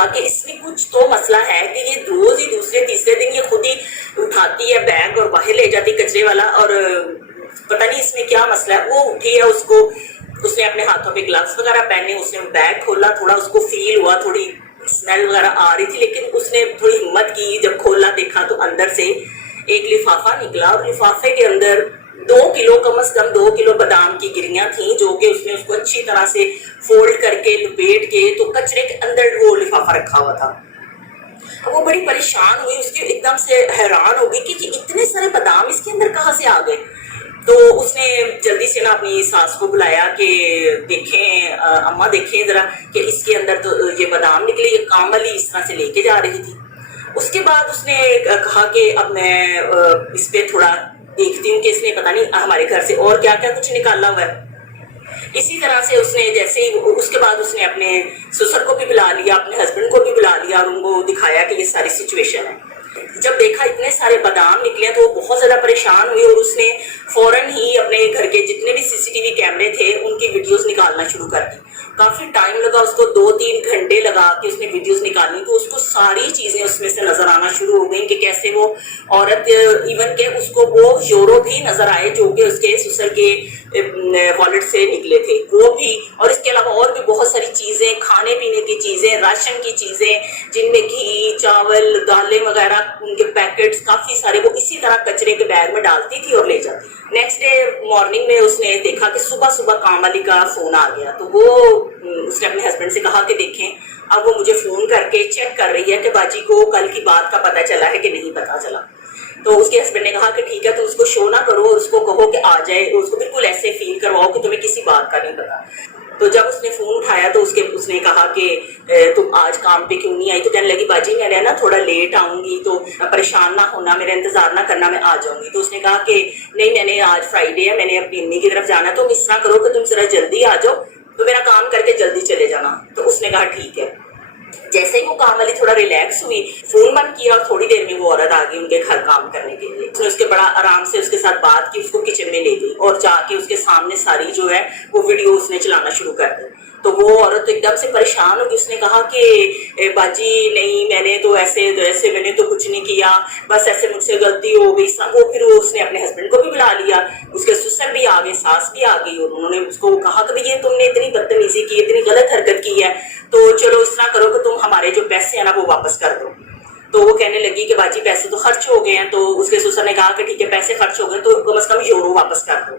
ہوا کہ اس میں کچھ تو مسئلہ ہے کہ یہ روز ہی دوسرے تیسرے دن یہ خود ہی اٹھاتی ہے بیگ اور باہر لے جاتی کچرے والا، اور پتہ نہیں اس میں کیا مسئلہ ہے۔ وہ اٹھی ہے، اس نے اپنے ہاتھوں پہ گلوز وغیرہ پہنے، اس نے بیگ کھولا، تھوڑا اس کو فیل ہوا، تھوڑی اسمیل وغیرہ آ رہی تھی، لیکن اس نے تھوڑی ہمت کی، جب کھولا دیکھا تو اندر سے ایک لفافہ نکلا، اور لفافے کے اندر 2 کلو، کم از کم 2 کلو بادام کی گریاں تھیں، جو کہ اس نے اس کو اچھی طرح سے فولڈ کر کے لپیٹ کے تو کچرے کے اندر وہ لفافہ رکھا ہوا تھا۔ اب وہ بڑی پریشان ہوئی، اس کی ایک دم سے حیران ہو گئی کہ اتنے سارے بادام اس کے اندر کہاں سے آ گئے۔ تو اس نے جلدی سے نا اپنی ساس کو بلایا کہ دیکھیں اماں دیکھیں ذرا کہ اس کے اندر تو یہ بادام نکلے، یہ کامل ہی اس طرح سے لے کے جا رہی تھی۔ اس کے بعد اس نے کہا کہ اب میں اس پہ تھوڑا دیکھتی ہوں کہ اس نے پتہ نہیں ہمارے گھر سے اور کیا کیا کچھ نکالا ہوا ہے۔ اسی طرح سے اس نے جیسے ہی اس کے بعد اس نے اپنے سسر کو بھی بلا لیا، اپنے ہسبینڈ کو بھی بلا لیا، اور ان کو دکھایا کہ یہ ساری سچویشن ہے۔ جب دیکھا اتنے سارے بادام نکلے تو وہ بہت زیادہ پریشان ہوئی، اور اس نے فوراً ہی اپنے گھر کے جتنے بھی CCTV کیمرے تھے ان کی ویڈیوز نکالنا شروع کر دی۔ کافی ٹائم لگا اس کو، 2-3 گھنٹے لگا کہ اس نے ویڈیوز نکالنی، تو اس کو ساری چیزیں اس میں سے نظر آنا شروع ہو گئیں کہ کیسے وہ عورت، ایون کہ اس کو وہ یورو بھی نظر آئے جو کہ اس کے سسر کے والٹ سے نکلے تھے وہ بھی، اور اس کے علاوہ اور بھی بہت ساری چیزیں، کھانے پینے کی چیزیں، راشن کی چیزیں، جن میں گھی، چاول، دالیں وغیرہ، ان کے پیکٹس کافی سارے، وہ اسی طرح کچرے کے بیگ میں ڈالتی تھی اور لے جاتی۔ نیکسٹ ڈے مارننگ میں اس نے دیکھا کہ صبح کام والی کا فون آ گیا، تو وہ اس نے اپنے ہسبینڈ سے کہا کہ دیکھیں اب وہ مجھے فون کر کے چیک کر رہی ہے کہ باجی کو کل کی بات کا پتہ چلا ہے کہ نہیں پتہ چلا۔ تو اس کے ہسبینڈ نے کہا کہ ٹھیک ہے تم اس کو شو نہ کرو، اور اس کو کہو کہ آ جائے، اس کو بالکل ایسے فیل کرواؤ کہ تمہیں کسی بات کا نہیں پتا۔ تو جب اس نے فون اٹھایا تو اس نے کہا کہ تم آج کام پہ کیوں نہیں آئی؟ تو کہنے لگی باجی میں نا تھوڑا لیٹ آؤں گی، تو پریشان نہ ہونا، میرا انتظار نہ کرنا، میں آ جاؤں گی۔ تو اس نے کہا کہ نہیں، میں نے آج فرائیڈے ہے، میں نے اپنی امی کی طرف جانا ہے، تو اس طرح کرو کہ تم ذرا جلدی آ جاؤ، تو میرا کام کر کے جلدی چلے جانا۔ تو اس نے کہا ٹھیک ہے۔ جیسے ہی وہ کام والی تھوڑا ریلیکس ہوئی، فون بند کیا، اور تھوڑی دیر میں وہ عورت آ گئی ان کے گھر کام کرنے کے لیے۔ اس نے اس کے بڑا آرام سے اس کے ساتھ بات کی، اس کو کچن میں لے گئی، اور جا کے اس کے سامنے ساری جو ہے وہ ویڈیو اس نے چلانا شروع کر دی۔ تو وہ عورت ایک دم سے پریشان ہو گئی، اس نے کہا کہ باجی نہیں، میں نے تو ایسے میں نے تو کچھ نہیں کیا، بس ایسے مجھ سے غلطی ہو گئی۔ پھر اس نے اپنے ہسبینڈ کو بھی بلا لیا، اس کے سسر بھی آ گئے، ساس بھی آ گئی، اور انہوں نے اس کو کہا کہ یہ تم نے اتنی بدتمیزی کی، اتنی غلط حرکت کی ہے، تو چلو اس طرح کرو کہ تم ہمارے جو پیسے ہیں نا وہ واپس کر دو۔ تو وہ کہنے لگی کہ باجی پیسے تو خرچ ہو گئے ہیں۔ تو اس کے سسر نے کہا کہ ٹھیک ہے پیسے خرچ ہو گئے تو کم از کم یورو واپس کر دو۔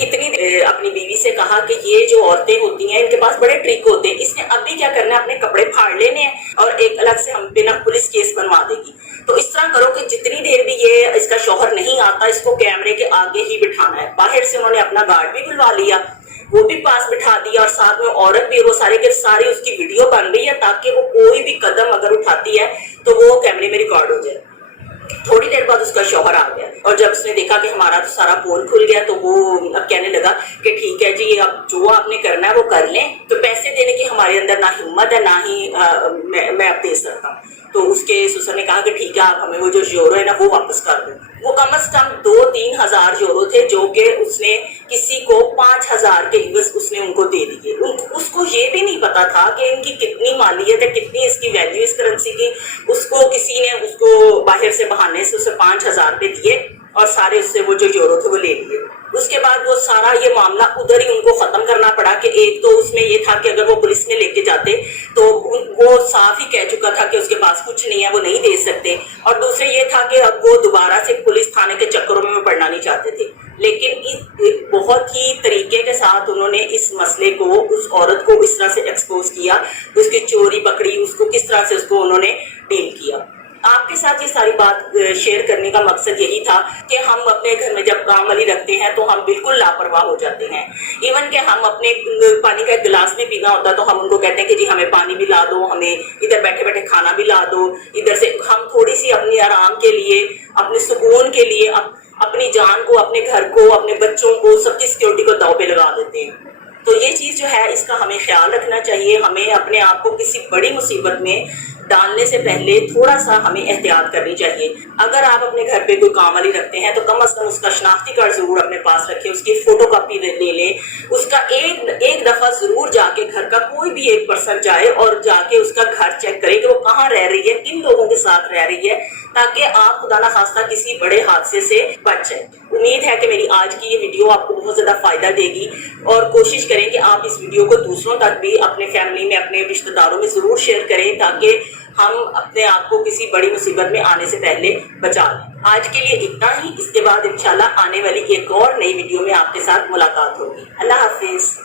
اتنی اپنی بیوی سے کہا کہ یہ جو عورتیں ہوتی ہیں ان کے پاس بڑے ٹرک ہوتے ہیں، اس نے اب بھی کیا کرنا ہے، اپنے کپڑے پھاڑ لینے ہیں اور ایک الگ سے ہم پہ نا پولیس کیس بنوا دے گی۔ تو اس طرح کرو کہ جتنی دیر بھی یہ اس کا شوہر نہیں آتا، اس کو کیمرے کے آگے ہی بٹھانا ہے۔ باہر سے انہوں نے اپنا گارڈ بھی بلوا لیا، وہ بھی پاس بٹھا دیا، اور ساتھ میں عورت بھی، وہ ساری کے ساری اس کی ویڈیو بن رہی ہے تاکہ وہ کوئی بھی قدم اگر اٹھاتی ہے تو وہ کیمرے میں ریکارڈ ہو جائے۔ تھوڑی دیر بعد اس کا شوہر آ گیا، اور جب اس نے دیکھا کہ ہمارا تو سارا پول کھل گیا تو وہ اب کہنے لگا کہ ٹھیک ہے جی، اب جو آپ نے کرنا ہے وہ کر لیں، تو پیسے دینے کی ہمارے اندر نہ ہمت ہے نہ ہی میں اب دے سکتا ہوں۔ تو اس کے سسر نے کہا کہ ٹھیک ہے آپ ہمیں وہ جو یورو ہے نا وہ واپس کر دو۔ وہ کم از کم 2-3 ہزار یورو تھے جو کہ اس نے کسی کو 5,000 کے عوض اس نے ان کو دے دیے۔ اس کو یہ بھی نہیں پتا تھا کہ ان کی کتنی مالیت ہے، کتنی اس کی ویلیو اس کرنسی کی۔ اس کو کسی نے اس کو باہر سے بہانے سے اسے 5,000 روپے دیے، اور سارے اس سے وہ جو یورو تھے وہ لے لیے۔ اس کے بعد وہ سارا یہ معاملہ ادھر ہی ان کو ختم کرنا پڑا کہ ایک تو اس میں یہ تھا کہ اگر وہ پولیس میں لے کے جاتے تو وہ صاف ہی کہہ چکا تھا کہ اس کے پاس کچھ نہیں ہے، وہ نہیں دے سکتے، اور دوسرے یہ تھا کہ اب وہ دوبارہ سے پولیس تھانے کے چکروں میں پڑنا نہیں چاہتے تھے۔ لیکن بہت ہی طریقے کے ساتھ انہوں نے اس مسئلے کو، اس عورت کو اس طرح سے ایکسپوز کیا، اس کی چوری پکڑی، اس کو کس طرح سے اس کو انہوں نے ڈیل کیا۔ آپ کے ساتھ یہ ساری بات شیئر کرنے کا مقصد یہی تھا کہ ہم اپنے گھر میں جب کام والی رکھتے ہیں تو ہم بالکل لاپرواہ ہو جاتے ہیں۔ ایون کہ ہم اپنے پانی کا ایک گلاس بھی پینا ہوتا تو ہم ان کو کہتے ہیں کہ جی ہمیں پانی بھی لا دو، ہمیں ادھر بیٹھے بیٹھے کھانا بھی لا دو، ادھر سے ہم تھوڑی سی اپنی آرام کے لیے، اپنے سکون کے لیے اپنی جان کو، اپنے گھر کو، اپنے بچوں کو، سب کی سیکورٹی کو داؤ پہ لگا دیتے ہیں۔ تو یہ چیز جو ہے اس کا ہمیں خیال رکھنا چاہیے۔ ہمیں اپنے آپ کو کسی بڑی مصیبت میں ڈالنے سے پہلے تھوڑا سا ہمیں احتیاط کرنی چاہیے. اگر آپ اپنے گھر پہ کوئی کام والی رکھتے ہیں تو کم از کم اس کا شناختی کارڈ ضرور اپنے پاس رکھیں, اس کی فوٹو کاپی لے لیں, اس کا ایک دفعہ ضرور جا کے گھر کا کوئی بھی ایک پرسن جائے اور جا کے اس کا گھر چیک کرے کہ وہ کہاں رہ رہی ہے, کن لوگوں کے ساتھ رہ رہی ہے, تاکہ آپ خدا نہ خواستہ کسی بڑے حادثے سے بچ جائیں. امید ہے کہ میری آج کی یہ ویڈیو آپ کو بہت زیادہ فائدہ دے گی, اور کوشش کریں کہ آپ اس ویڈیو کو دوسروں تک بھی اپنے فیملی میں, اپنے رشتہ داروں میں ضرور شیئر کریں, تاکہ ہم اپنے آپ کو کسی بڑی مصیبت میں آنے سے پہلے بچا لیں. آج کے لیے اتنا ہی. اس کے بعد انشاءاللہ آنے والی ایک اور نئی ویڈیو میں آپ کے ساتھ ملاقات ہوگی. اللہ حافظ.